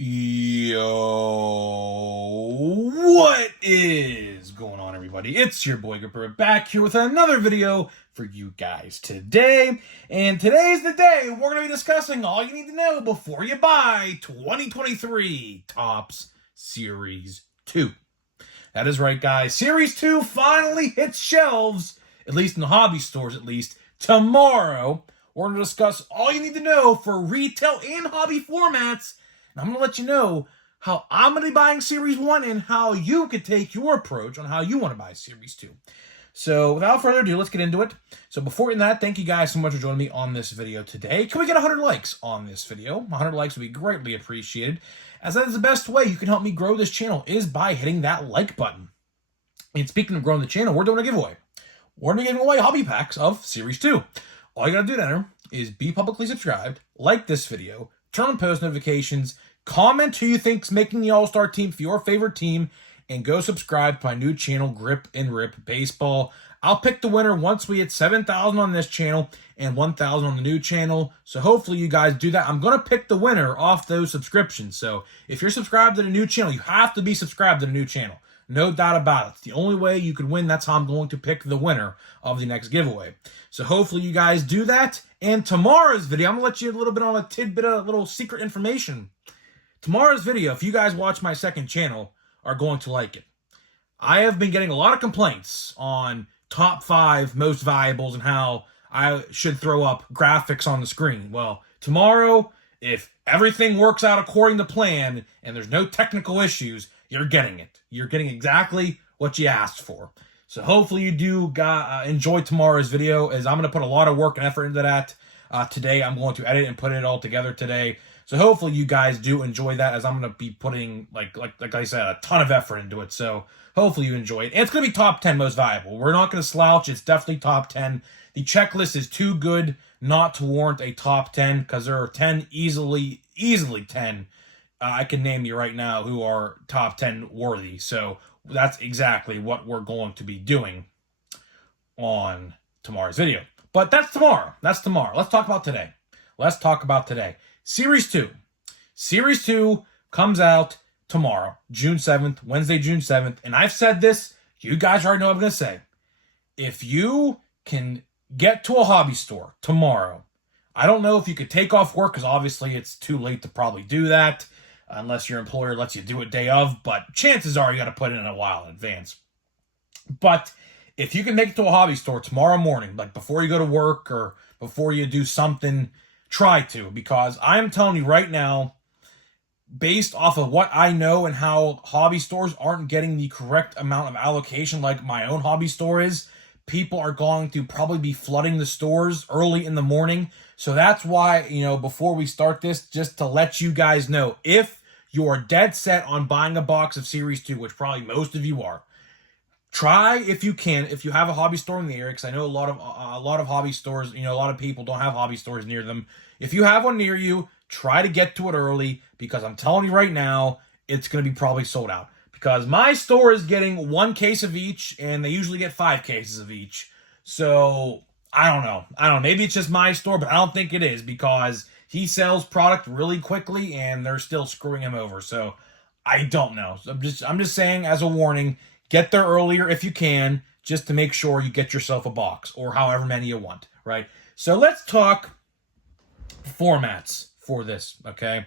Yo, what is going on, everybody? It's your boy Gripper back here with another video for you guys today. And today's the day we're going to be discussing all you need to know before you buy 2023 Topps Series 2. That is right, guys. Series 2 finally hits shelves, at least in the hobby stores, at least, tomorrow. We're going to discuss all you need to know for retail and hobby formats. I'm going to let you know how I'm going to be buying Series 1 and how you could take your approach on how you want to buy Series 2. So without further ado, let's get into it. So before that, thank you guys so much for joining me on this video today. Can we get 100 likes on this video? 100 likes would be greatly appreciated, as that is the best way you can help me grow this channel is by hitting that like button. And speaking of growing the channel, we're doing a giveaway. We're going to be giving away hobby packs of Series 2. All you got to do to enter is be publicly subscribed, like this video, turn on post notifications, comment who you think's making the All-Star team for your favorite team, and go subscribe to my new channel, Grip and Rip Baseball. I'll pick the winner once we hit 7,000 on this channel and 1,000 on the new channel. So hopefully you guys do that. I'm going to pick the winner off those subscriptions. So if you're subscribed to the new channel, you have to be subscribed to the new channel. No doubt about it. It's the only way you could win. That's how I'm going to pick the winner of the next giveaway. So hopefully you guys do that. And tomorrow's video, I'm going to let you a little bit on a tidbit of little secret information. Tomorrow's video, if you guys watch my second channel, are going to like it. I have been getting a lot of complaints on top 5 most valuables and how I should throw up graphics on the screen. Well, tomorrow, if everything works out according to plan and there's no technical issues, you're getting it. You're getting exactly what you asked for. So hopefully you do enjoy tomorrow's video, as I'm going to put a lot of work and effort into that today. I'm going to edit and put it all together today. So hopefully you guys do enjoy that, as I'm going to be putting, like I said, a ton of effort into it. So hopefully you enjoy it. And it's going to be top 10 most valuable. We're not going to slouch. It's definitely top 10. The checklist is too good not to warrant a top 10, because there are 10 easily 10 I can name you right now who are top 10 worthy. So that's exactly what we're going to be doing on tomorrow's video. But that's tomorrow. That's tomorrow. Let's talk about today. Let's talk about today. Series 2. Series 2 comes out tomorrow, June 7th, Wednesday, June 7th. And I've said this. You guys already know what I'm going to say. If you can get to a hobby store tomorrow, I don't know if you could take off work, because obviously it's too late to probably do that, unless your employer lets you do it day of. But chances are you got to put it in a while in advance. But if you can make it to a hobby store tomorrow morning, like before you go to work or before you do something, try to, because I'm telling you right now, based off of what I know and how hobby stores aren't getting the correct amount of allocation like my own hobby store is, people are going to probably be flooding the stores early in the morning. So that's why, before we start this, just to let you guys know, if you're dead set on buying a box of Series 2, which probably most of you are, try, if you can, if you have a hobby store in the area, because I know a lot of hobby stores, a lot of people don't have hobby stores near them. If you have one near you, try to get to it early, because I'm telling you right now, it's going to be probably sold out. Because my store is getting 1 case of each, and they usually get 5 cases of each. So I don't know. Maybe it's just my store, but I don't think it is, because he sells product really quickly, and they're still screwing him over. So I don't know. So I'm just saying, as a warning, get there earlier if you can, just to make sure you get yourself a box, or however many you want, right? So let's talk formats for this, okay?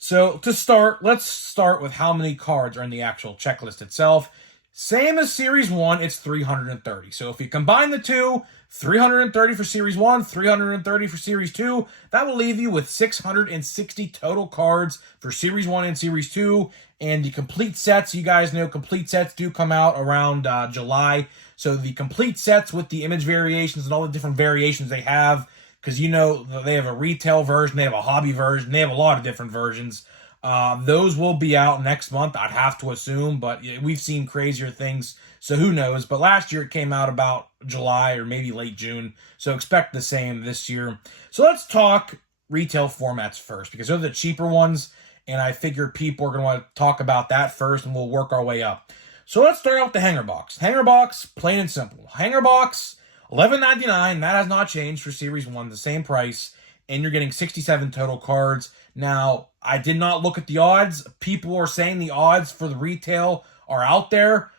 So to start, let's start with how many cards are in the actual checklist itself. Same as Series 1, it's 330. So if you combine the two, 330 for Series 1, 330 for Series 2, that will leave you with 660 total cards for Series 1 and Series 2. And the complete sets, you guys know complete sets do come out around July. So the complete sets with the image variations and all the different variations they have, because they have a retail version, they have a hobby version, they have a lot of different versions. Those will be out next month, I'd have to assume, but we've seen crazier things, so who knows. But last year it came out about July or maybe late June, so expect the same this year. So let's talk retail formats first, because they're the cheaper ones, and I figure people are going to want to talk about that first, and we'll work our way up. So let's start out with the hanger box. Hanger box, plain and simple. Hanger box, $11.99, that has not changed for Series 1, the same price, and you're getting 67 total cards. Now, I did not look at the odds. People are saying the odds for the retail are out there.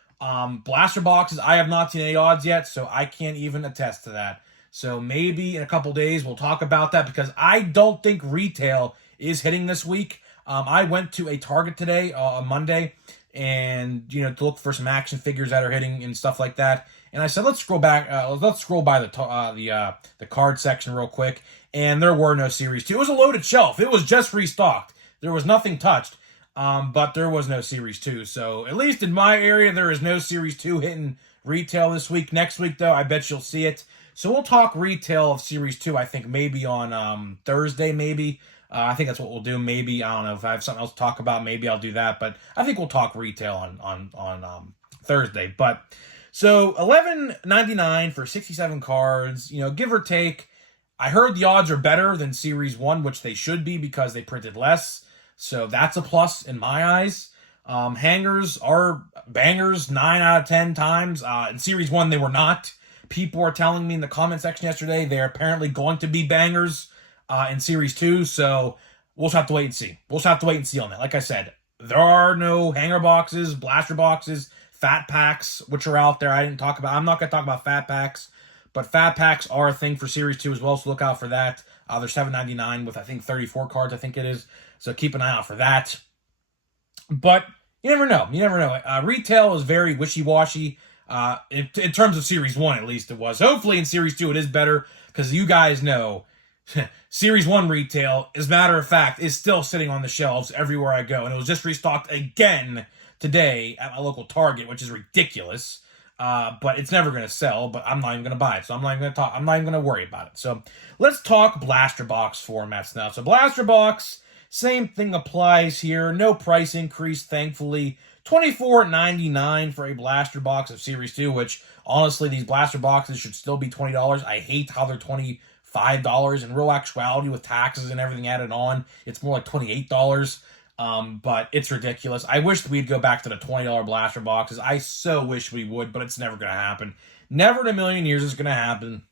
Blaster boxes, I have not seen any odds yet, so I can't even attest to that. So maybe in a couple days we'll talk about that, because I don't think retail is hitting this week. I went to a Target today, on Monday, and to look for some action figures that are hitting and stuff like that. And I said, let's scroll back. Let's scroll by the card section real quick, and there were no Series 2. It was a loaded shelf. It was just restocked. There was nothing touched, but there was no Series 2. So at least in my area, there is no Series 2 hitting retail this week. Next week, though, I bet you'll see it. So we'll talk retail of Series 2, I think, maybe on Thursday, maybe. I think that's what we'll do. Maybe, I don't know, if I have something else to talk about, maybe I'll do that. But I think we'll talk retail on Thursday. But so $11.99 for 67 cards, give or take. I heard the odds are better than Series 1, which they should be because they printed less. So that's a plus in my eyes. Hangers are bangers 9 out of 10 times. In Series 1, they were not. People are telling me in the comment section yesterday they're apparently going to be bangers in Series 2. So we'll just have to wait and see. We'll just have to wait and see on that. Like I said, there are no hanger boxes, blaster boxes, fat packs, which are out there. I'm not going to talk about fat packs, but fat packs are a thing for Series 2 as well, so look out for that. They're $7.99 with, I think, 34 cards, I think it is. So keep an eye out for that. But you never know. You never know. Retail is very wishy-washy. In terms of Series 1, at least it was. Hopefully in Series 2 it is better, because you guys know Series 1 retail, as a matter of fact, is still sitting on the shelves everywhere I go. And it was just restocked again today at my local Target, which is ridiculous. But it's never going to sell, but I'm not even going to buy it. So I'm not even going to worry about it. So let's talk blaster box formats now. So blaster box, same thing applies here. No price increase, thankfully. $24.99 for a blaster box of Series 2, which, honestly, these blaster boxes should still be $20. I hate how they're $25. In real actuality, with taxes and everything added on, it's more like $28. But it's ridiculous. I wish we'd go back to the $20 blaster boxes. I so wish we would, but it's never going to happen. Never in a million years is going to happen,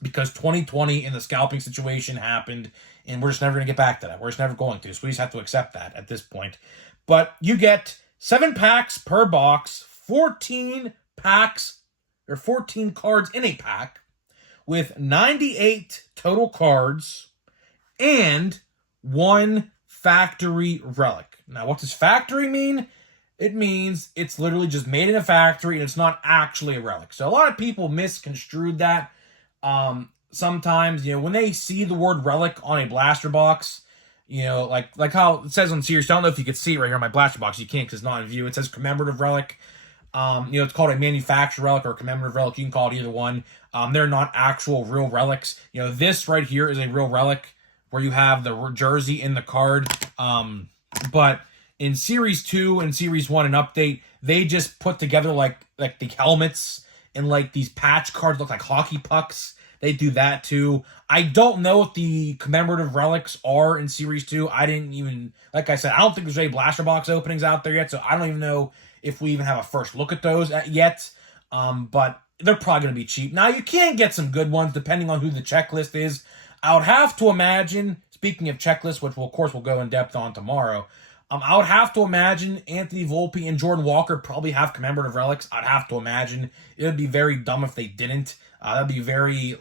because 2020 and the scalping situation happened, and we're just never going to get back to that. We're just never going to. So we just have to accept that at this point. But you get 7 packs per box, 14 packs, or 14 cards in a pack, with 98 total cards, and 1 factory relic. Now, what does factory mean? It means it's literally just made in a factory, and it's not actually a relic. So a lot of people misconstrued that. Sometimes, when they see the word relic on a blaster box, like how it says on Series, I don't know if you can see it right here on my blaster box. You can't because it's not in view. It says commemorative relic. It's called a manufactured relic or a commemorative relic. You can call it either one. They're not actual real relics. This right here is a real relic where you have the jersey in the card. But in Series 2 and Series 1 and Update, they just put together like the helmets and like these patch cards look like hockey pucks. They do that too. I don't know if the commemorative relics are in Series 2. I didn't even, like I said, I don't think there's any blaster box openings out there yet, so I don't even know if we even have a first look at those yet. But they're probably going to be cheap. Now, you can get some good ones depending on who the checklist is. I would have to imagine, speaking of checklists, which of course we'll go in depth on tomorrow, I would have to imagine Anthony Volpe and Jordan Walker probably have commemorative relics. I'd have to imagine. It would be very dumb if they didn't. That'd be very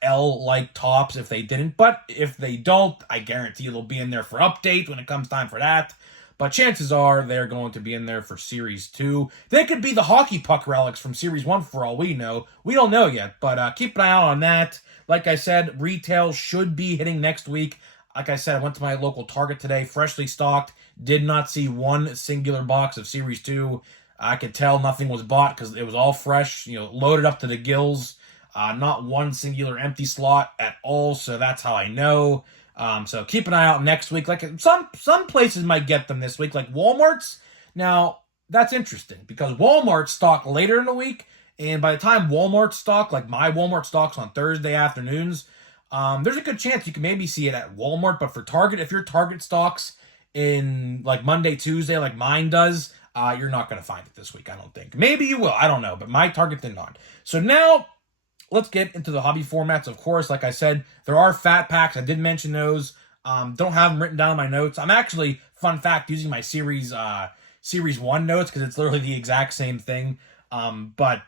L-like tops if they didn't. But if they don't, I guarantee it'll be in there for update when it comes time for that. But chances are they're going to be in there for Series 2. They could be the hockey puck relics from Series 1 for all we know. We don't know yet, but keep an eye out on that. Like I said, retail should be hitting next week. Like I said, I went to my local Target today, freshly stocked. Did not see one singular box of Series 2. I could tell nothing was bought because it was all fresh, loaded up to the gills. Not one singular empty slot at all, so that's how I know. So keep an eye out next week. Like some places might get them this week, like Walmart's. Now, that's interesting because Walmart stock later in the week, and by the time Walmart stock, like my Walmart stocks on Thursday afternoons, there's a good chance you can maybe see it at Walmart. But for Target, if your Target stocks in like Monday, Tuesday, like mine does, you're not going to find it this week, I don't think. Maybe you will, I don't know, but my Target did not. So now, let's get into the hobby formats. Of course, like I said, there are fat packs. I did mention those. Don't have them written down in my notes. I'm actually, fun fact, using my Series 1 notes because it's literally the exact same thing. But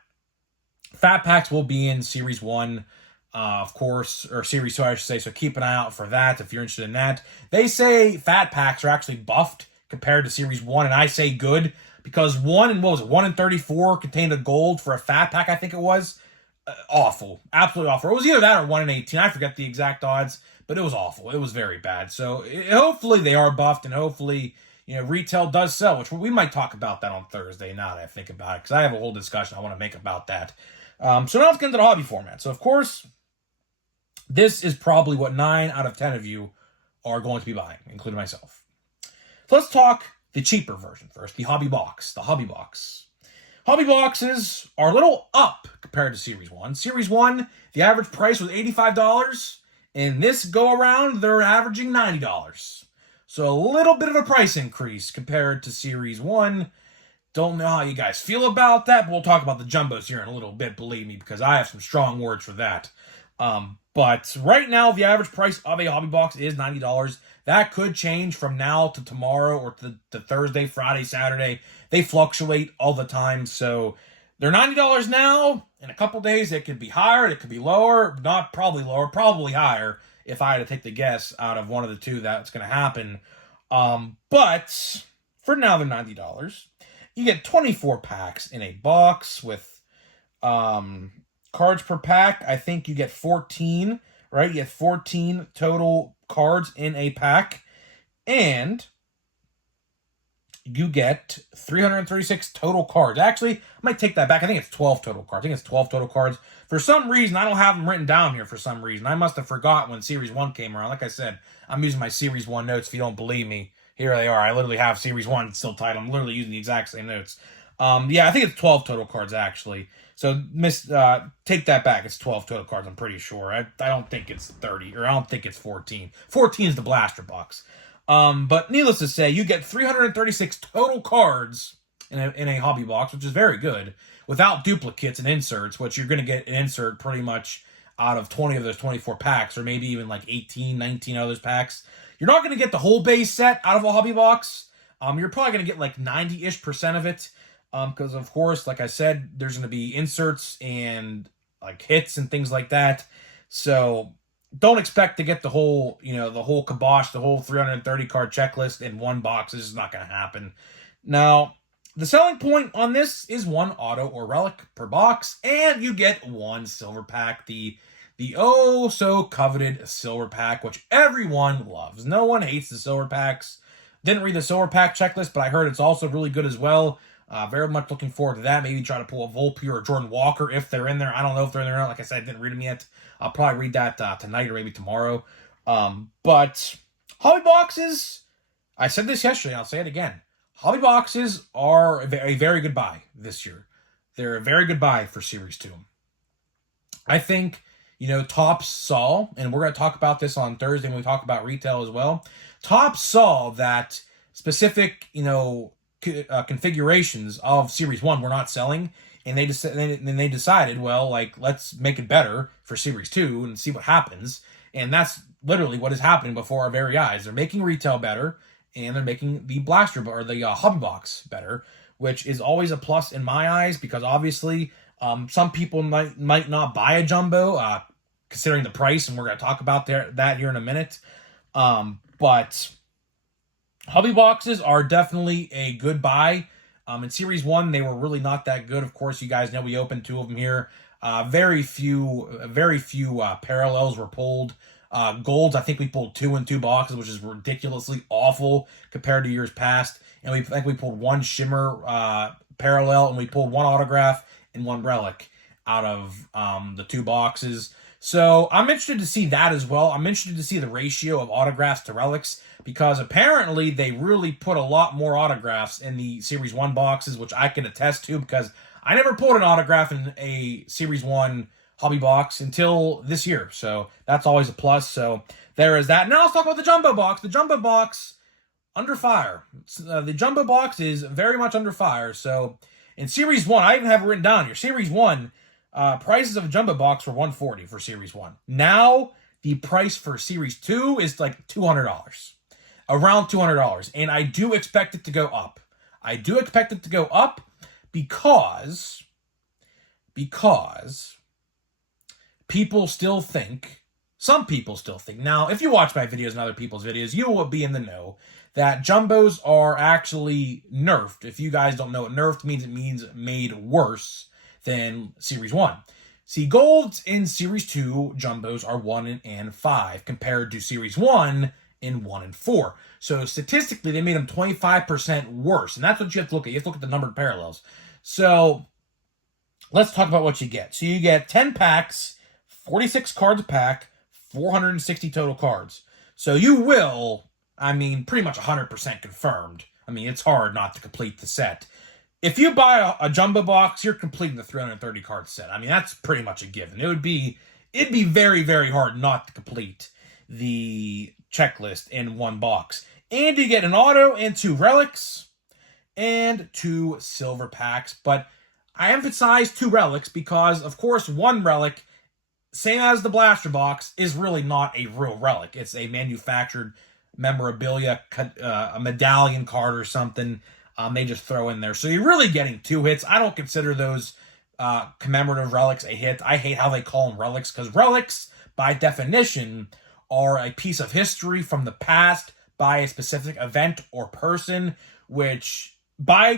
Fat Packs will be in Series 1, of course, or Series 2, I should say, so keep an eye out for that if you're interested in that. They say Fat Packs are actually buffed compared to Series 1, and I say good, because 1 in 34 contained a gold for a Fat Pack, I think it was. Awful. Absolutely awful. It was either that or 1 in 18. I forget the exact odds, but it was awful. It was very bad. So hopefully they are buffed, and hopefully, retail does sell, which we might talk about that on Thursday now that I think about it, because I have a whole discussion I want to make about that. So now let's get into the hobby format. So, of course, this is probably what 9 out of 10 of you are going to be buying, including myself. So let's talk the cheaper version first, the hobby box. The hobby box. Hobby boxes are a little up compared to Series 1. Series 1, the average price was $85, and this go-around, they're averaging $90. So a little bit of a price increase compared to Series 1. Don't know how you guys feel about that, but we'll talk about the jumbos here in a little bit, believe me, because I have some strong words for that. But right now, the average price of a hobby box is $90. That could change from now to tomorrow or to Thursday, Friday, Saturday. They fluctuate all the time, so they're $90 now. In a couple days, it could be higher, it could be lower. Not probably lower, probably higher, if I had to take the guess out of one of the two that's going to happen. But for now, they're $90. You get 24 packs in a box with cards per pack. I think you get 14, right? You get 14 total cards in a pack. And you get 336 total cards. Actually, I might take that back. I think it's 12 total cards. I think it's 12 total cards. For some reason, I don't have them written down here for some reason. I must have forgot when Series 1 came around. Like I said, I'm using my Series 1 notes. If you don't believe me, here they are. I literally have Series 1 still tied. I'm literally using the exact same notes. Yeah, I think it's 12 total cards, actually. So, take that back. It's 12 total cards, I'm pretty sure. I don't think it's 30, or I don't think it's 14. 14 is the blaster box. But needless to say, you get 336 total cards in a hobby box, which is very good, without duplicates and inserts, which you're going to get an insert pretty much out of 20 of those 24 packs, or maybe even like 18, 19 of those packs. You're not going to get the whole base set out of a hobby box. You're probably going to get like 90-ish% of it. Because, of course, like I said, there's going to be inserts and like hits and things like that. So don't expect to get the whole, the whole kibosh, the whole 330 card checklist in one box. This is not going to happen. Now, the selling point on this is 1 auto or relic per box, and you get 1 silver pack, the oh so coveted silver pack, which everyone loves. No one hates the silver packs. Didn't read the silver pack checklist, but I heard it's also really good as well. Very much looking forward to that. Maybe try to pull a Volpe or a Jordan Walker if they're in there. I don't know if they're in there or not. Like I said, I didn't read them yet. I'll probably read that tonight or maybe tomorrow. But hobby boxes, I said this yesterday, I'll say it again. Hobby boxes are a very good buy this year. They're a very good buy for Series 2. I think, Topps saw, and we're going to talk about this on Thursday when we talk about retail as well. Topps saw that specific, configurations of Series 1 were not selling, and they decided, well, like, let's make it better for Series 2 and see what happens. And that's literally what is happening before our very eyes. They're making retail better, and they're making the blaster or the hobby box better, which is always a plus in my eyes, because obviously some people might not buy a jumbo considering the price, and we're going to talk about that here in a minute. But hobby boxes are definitely a good buy. In Series 1, they were really not that good. Of course, you guys know we opened 2 of them here. Very few parallels were pulled. Golds, I think we pulled 2 in 2 boxes, which is ridiculously awful compared to years past. And I think we pulled 1 shimmer parallel, and we pulled 1 autograph and 1 relic out of the 2 boxes. So I'm interested to see that as well. I'm interested to see the ratio of autographs to relics, because apparently they really put a lot more autographs in the Series 1 boxes, which I can attest to, because I never pulled an autograph in a Series 1 hobby box until this year. So that's always a plus. So there is that. Now let's talk about the jumbo box. The jumbo box, under fire. The jumbo box is very much under fire. So in Series 1, I even have it written down here. Series 1, prices of a jumbo box were $140 for Series 1. Now, the price for Series 2 is like $200. Around $200. And I do expect it to go up. I do expect it to go up because people still think, some people still think, now, if you watch my videos and other people's videos, you will be in the know that jumbos are actually nerfed. If you guys don't know what nerfed means, it means made worse than Series 1. See, golds in Series 2 jumbos are 1 and 5 compared to Series 1 in 1 and 4. So statistically, they made them 25% worse. And that's what you have to look at. You have to look at the numbered parallels. So let's talk about what you get. So you get 10 packs, 46 cards a pack, 460 total cards. So you will, I mean, pretty much 100% confirmed. I mean, it's hard not to complete the set. If you buy a jumbo box, you're completing the 330 card set. I mean, that's pretty much a given. It'd be very, very hard not to complete the checklist in one box. And you get an auto and 2 relics and 2 silver packs. But I emphasize 2 relics because, of course, 1 relic, same as the blaster box, is really not a real relic. It's a manufactured memorabilia, a medallion card or something. They just throw in there. So you're really getting 2 hits. I don't consider those commemorative relics a hit. I hate how they call them relics, because relics, by definition, are a piece of history from the past by a specific event or person, which by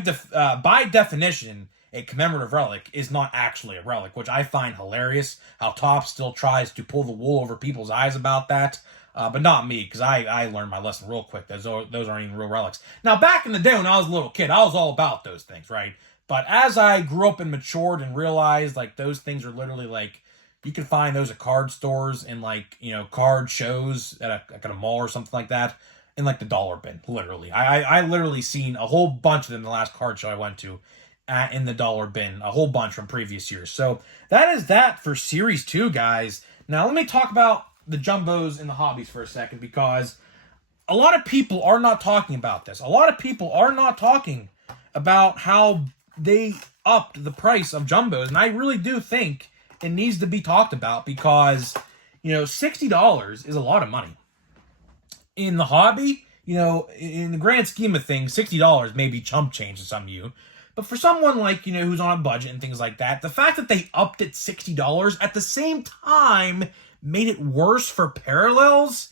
definition, a commemorative relic is not actually a relic, which I find hilarious. How Topps still tries to pull the wool over people's eyes about that. But not me, because I learned my lesson real quick. Those aren't even real relics. Now, back in the day when I was a little kid, I was all about those things, right? But as I grew up and matured and realized, like, those things are literally, like, you can find those at card stores and, like, you know, card shows at a mall or something like that, in, like, the dollar bin, literally. I literally seen a whole bunch of them in the last card show I went to in the dollar bin, a whole bunch from previous years. So that is that for Series 2, guys. Now, let me talk about the jumbos and the hobbies for a second, because a lot of people are not talking about this. A lot of people are not talking about how they upped the price of jumbos, and I really do think it needs to be talked about, because, you know, $60 is a lot of money. In the hobby, you know, in the grand scheme of things, $60 may be chump change to some of you. But for someone like, you know, who's on a budget and things like that, the fact that they upped it $60 at the same time made it worse for parallels,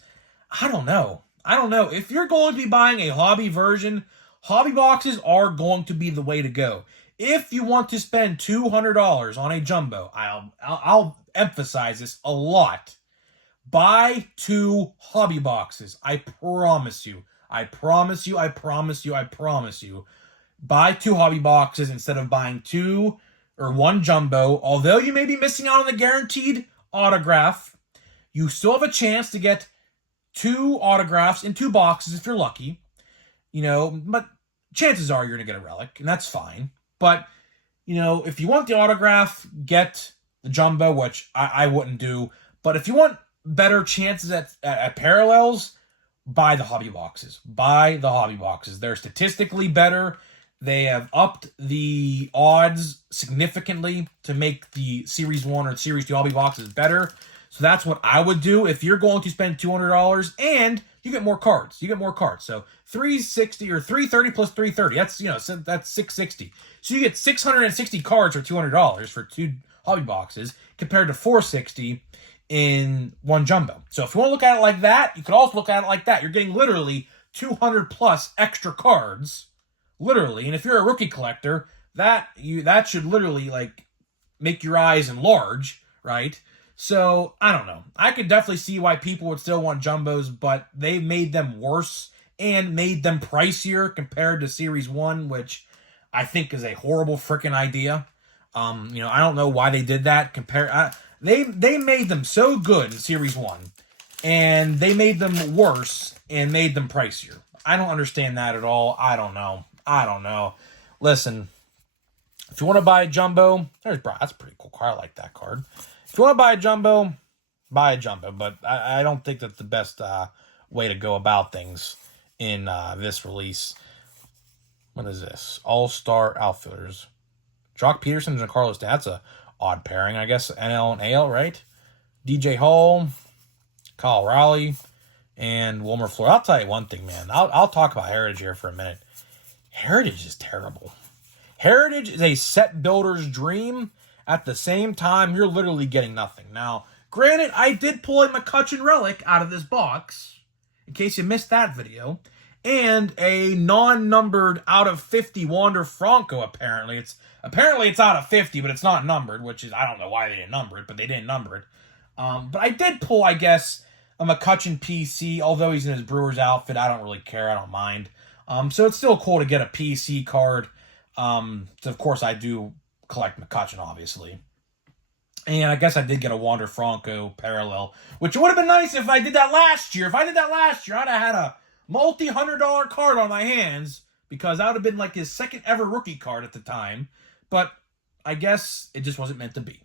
I don't know. If you're going to be buying a hobby version, hobby boxes are going to be the way to go. If you want to spend $200 on a jumbo, I'll emphasize this a lot. Buy 2 hobby boxes. I promise you. Buy 2 hobby boxes instead of buying 2 or 1 jumbo. Although you may be missing out on the guaranteed autograph, you still have a chance to get 2 autographs in 2 boxes if you're lucky. You know, but chances are you're going to get a relic, and that's fine. But, you know, if you want the autograph, get the jumbo, which I wouldn't do. But if you want better chances at parallels, buy the hobby boxes. They're statistically better. They have upped the odds significantly to make the Series 1 or Series 2 hobby boxes better. So that's what I would do if you're going to spend $200, and you get more cards. So 360 or 330 plus 330. That's, you know, that's 660. So you get 660 cards for $200 for 2 hobby boxes compared to 460 in 1 jumbo. So if you want to look at it like that, you could also look at it like that. You're getting literally 200 plus extra cards, literally. And if you're a rookie collector, that should literally, like, make your eyes enlarge, right? So, I don't know. I could definitely see why people would still want jumbos, but they made them worse and made them pricier compared to Series 1, which I think is a horrible freaking idea. You know, I don't know why they did that. They made them so good in Series 1, and they made them worse and made them pricier. I don't understand that at all. I don't know. Listen, if you want to buy a jumbo, that's a pretty cool card. I like that card. If you want to buy a jumbo, buy a jumbo. But I don't think that's the best way to go about things in this release. What is this? All-Star Outfielders. Jock Peterson and Carlos. That's a odd pairing, I guess. NL and AL, right? DJ Hall. Kyle Raleigh, and Wilmer Flores. I'll tell you one thing, man. I'll talk about Heritage here for a minute. Heritage is terrible. Heritage is a set builder's dream. At the same time, you're literally getting nothing. Now, granted, I did pull a McCutcheon Relic out of this box, in case you missed that video, and a non-numbered out of 50 Wander Franco, apparently. It's out of 50, but it's not numbered, which is, I don't know why they didn't number it, but they didn't number it. But I did pull, I guess, a McCutcheon PC, although he's in his Brewers outfit. I don't really care. I don't mind. So it's still cool to get a PC card. So, of course, I do collect McCutcheon, obviously. And I guess I did get a Wander Franco parallel, which would have been nice if I did that last year. If I did that last year, I'd have had a multi-$100 card on my hands, because that would have been like his second ever rookie card at the time. But I guess it just wasn't meant to be.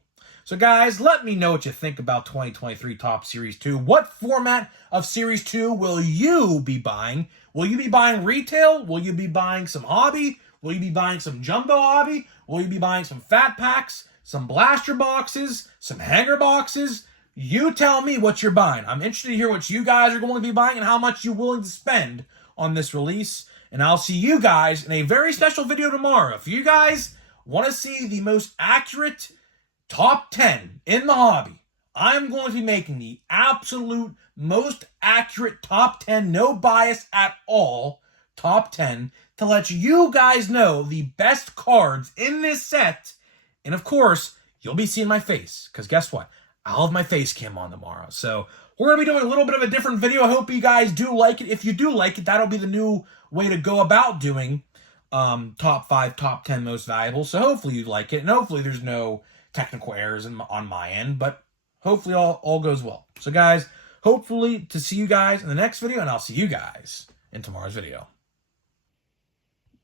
So guys, let me know what you think about 2023 Top Series 2. What format of Series 2 will you be buying? Will you be buying retail? Will you be buying some hobby? Will you be buying some jumbo hobby? Will you be buying some fat packs, some blaster boxes, some hanger boxes? You tell me what you're buying. I'm interested to hear what you guys are going to be buying and how much you're willing to spend on this release. And I'll see you guys in a very special video tomorrow. If you guys want to see the most accurate top 10 in the hobby, I'm going to be making the absolute most accurate top 10, no bias at all, top 10, to let you guys know the best cards in this set. And of course, you'll be seeing my face, because guess what? I'll have my face cam on tomorrow. So we're going to be doing a little bit of a different video. I hope you guys do like it. If you do like it, that'll be the new way to go about doing top 5, top 10 most valuable. So hopefully you like it, and hopefully there's no technical errors on my end, but hopefully all goes well. So guys, hopefully to see you guys in the next video, and I'll see you guys in tomorrow's video.